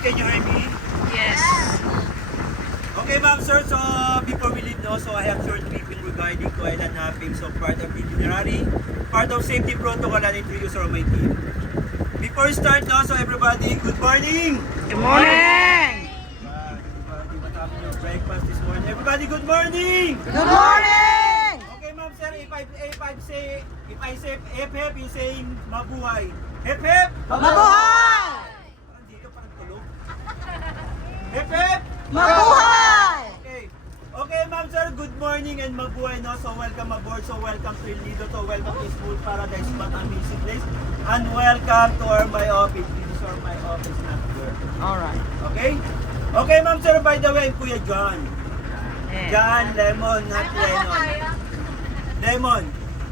can you hear me? Yes. Okay, ma'am, sir. So, before we leave, so I have short briefing regarding to island hopping. So, part of the itinerary, part of safety protocol, and introduce our my team. Before we start, so everybody, good morning! Good morning! Everybody, what happened your breakfast this morning? Everybody, good morning! Good morning! Okay, ma'am, sir, if I say hep hep, you saying mabuhay. Hep hep! Mabuhay! Parang dito, parang tulog. Hep hep! Mabuhay! Okay. Okay, ma'am, sir, good morning and mabuhay, no? So, welcome aboard. So, welcome to El Nido. So, welcome to Smooth Paradise, what amazing place. And welcome to my office. This is my office, not here. Alright. Okay? Okay, ma'am, sir, by the way, Kuya John. Yeah. John Lemon, not Lennon. Lemon.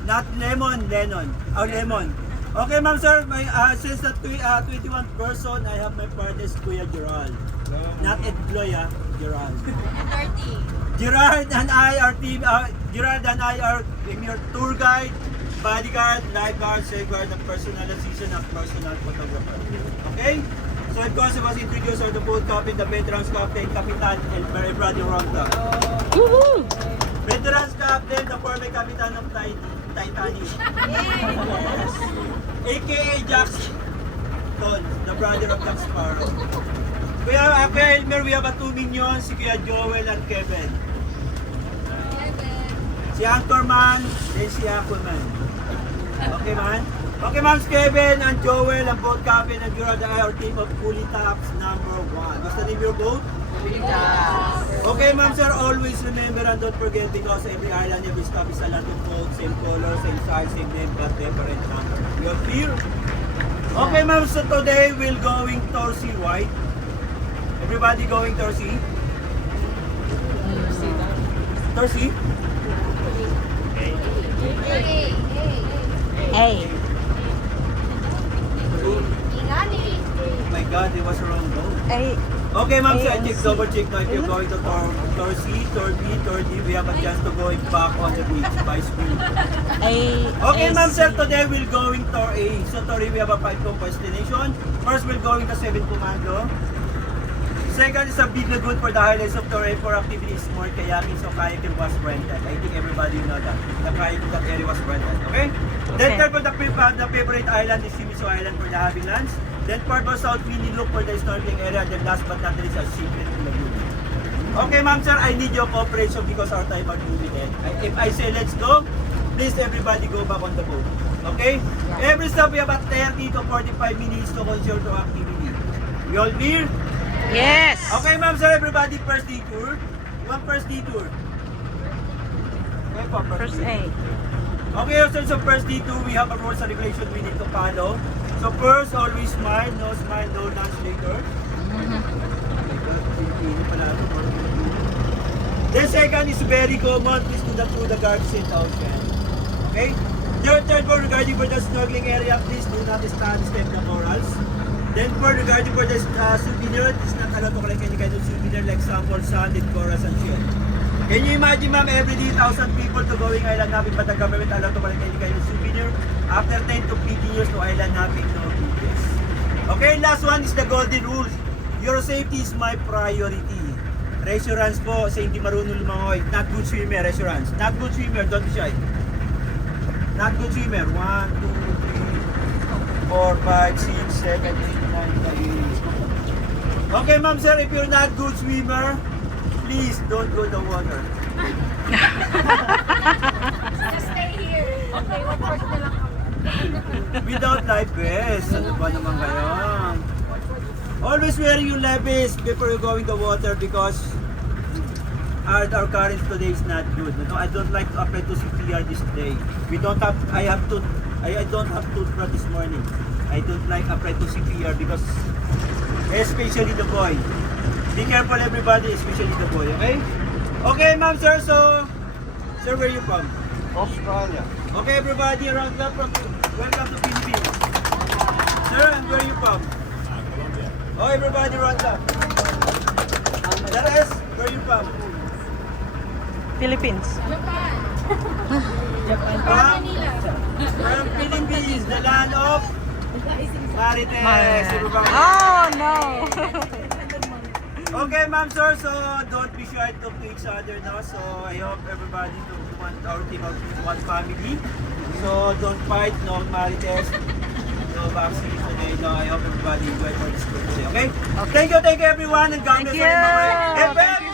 Not lemon, Lennon. Oh, lemon. Okay, ma'am, sir, since the 21 person, I have my partner, Kuya Gerald. Not Ed Gloya, Gerald. Gerald and I are team. Gerald and I are your tour guide, bodyguard, lifeguard, safeguard, and personal assistant and personal photographer. Okay? So of course, I was introduced as the boat captain, the veterans captain, Kapitan, and my brother Ronda. Woohoo! Veterans captain, the former Kapitan of Titanic. Yes. AKA Jackson, the brother of Jack Sparrow. Kuya Elmer, we have 2 minions, si Kuya Joel and Kevin. Si Anchorman, then si Aquaman. Okay, man? Okay, ma'am, Kevin and Joel and boat captain and you're our team of Coolie Tops number 1. What's the name of your boat? Coolie Tops. Okay, ma'am, sir, always remember and don't forget because every island, every stop is a lot of boats, same color, same size, same name, but different number. You're clear? Okay, ma'am, so today we're going Torsi, right? Everybody going Torsi? Torsi? Hey. Oh my God, it was wrong though. Hey. Okay, ma'am, so I check, double check now if you're going to Tor C, Tor B, Tor D, we have a chance to going back on the beach by school. Okay, ma'am, sir, today we're going Tor A. So Tor A, we have a 5 destination. First, we're going to 7 Commando. Second is a big lagoon for the highlights of Tor A. For activities, more kayaking, so kayaking was rented. I think everybody know that. The kayaking that area was rented, okay? Then third for the favorite island is Simiso Island for the having lands. Then fourth for South Mini Look for the snorkeling area. Then last but not least, a secret lagoon. Okay, ma'am, sir, I need your cooperation because our time are limited. If I say let's go, please everybody go back on the boat. Okay? Yeah. Every stop we have about 30 to 45 minutes to consume the activity. We all clear? Yes. Okay, ma'am, sir, everybody first detour. One first detour. Okay, po, First detour. A. Okay, so first detour, we have a rules and regulation we need to follow. So first, always smile, no lunch later. Then second is very common, please do not through the garbage in the ocean. Okay? Third for regarding for the snorkeling area, please do not stand, step the corals. Then for regarding for the souvenir, it's not allowed to collect any kind of souvenir like sample, sand, and corals and shell. Can you imagine, ma'am, every day 1,000 people to going island hopping, but the government allowed to collect any kind of souvenir? After 10 to 15 years to island hopping, no videos. Okay, last one is the golden rules. Your safety is my priority. Reassurance po sa hindi marunong lumangoy. Not good swimmer, reassurance. Not good swimmer, don't be shy. Not good swimmer. 1, 2, 3, 4, 5, 6, 7, 8, 9, 10. Okay, ma'am, sir, if you're not good swimmer, please don't go to water. Stay here. Okay, what first na lang kami. Without life vest. Ano ba naman kayo? Always wear your life vest before you go in the water because our current today is not good. No, I don't like to apply to CPR this day. I don't have toothbrush this morning. I don't like apply to CPR because especially the boy. Be careful everybody, especially the boy, okay? Okay, ma'am, sir, so sir, where are you from? Australia. Okay, everybody, round up from welcome to Philippines. Sir, and where are you from? Colombia. Oh, everybody, round up. The rest, where are you from? Philippines. From Philippines, the land of Marites. Oh, no. Okay, ma'am, sir. So, don't be shy to talk to each other now. So, I hope everybody to want our team of one family. So, don't fight. No Marites. No vaccine today. No, I hope everybody enjoy for this group today. Okay? Thank you everyone. And God bless Thank you. everyone.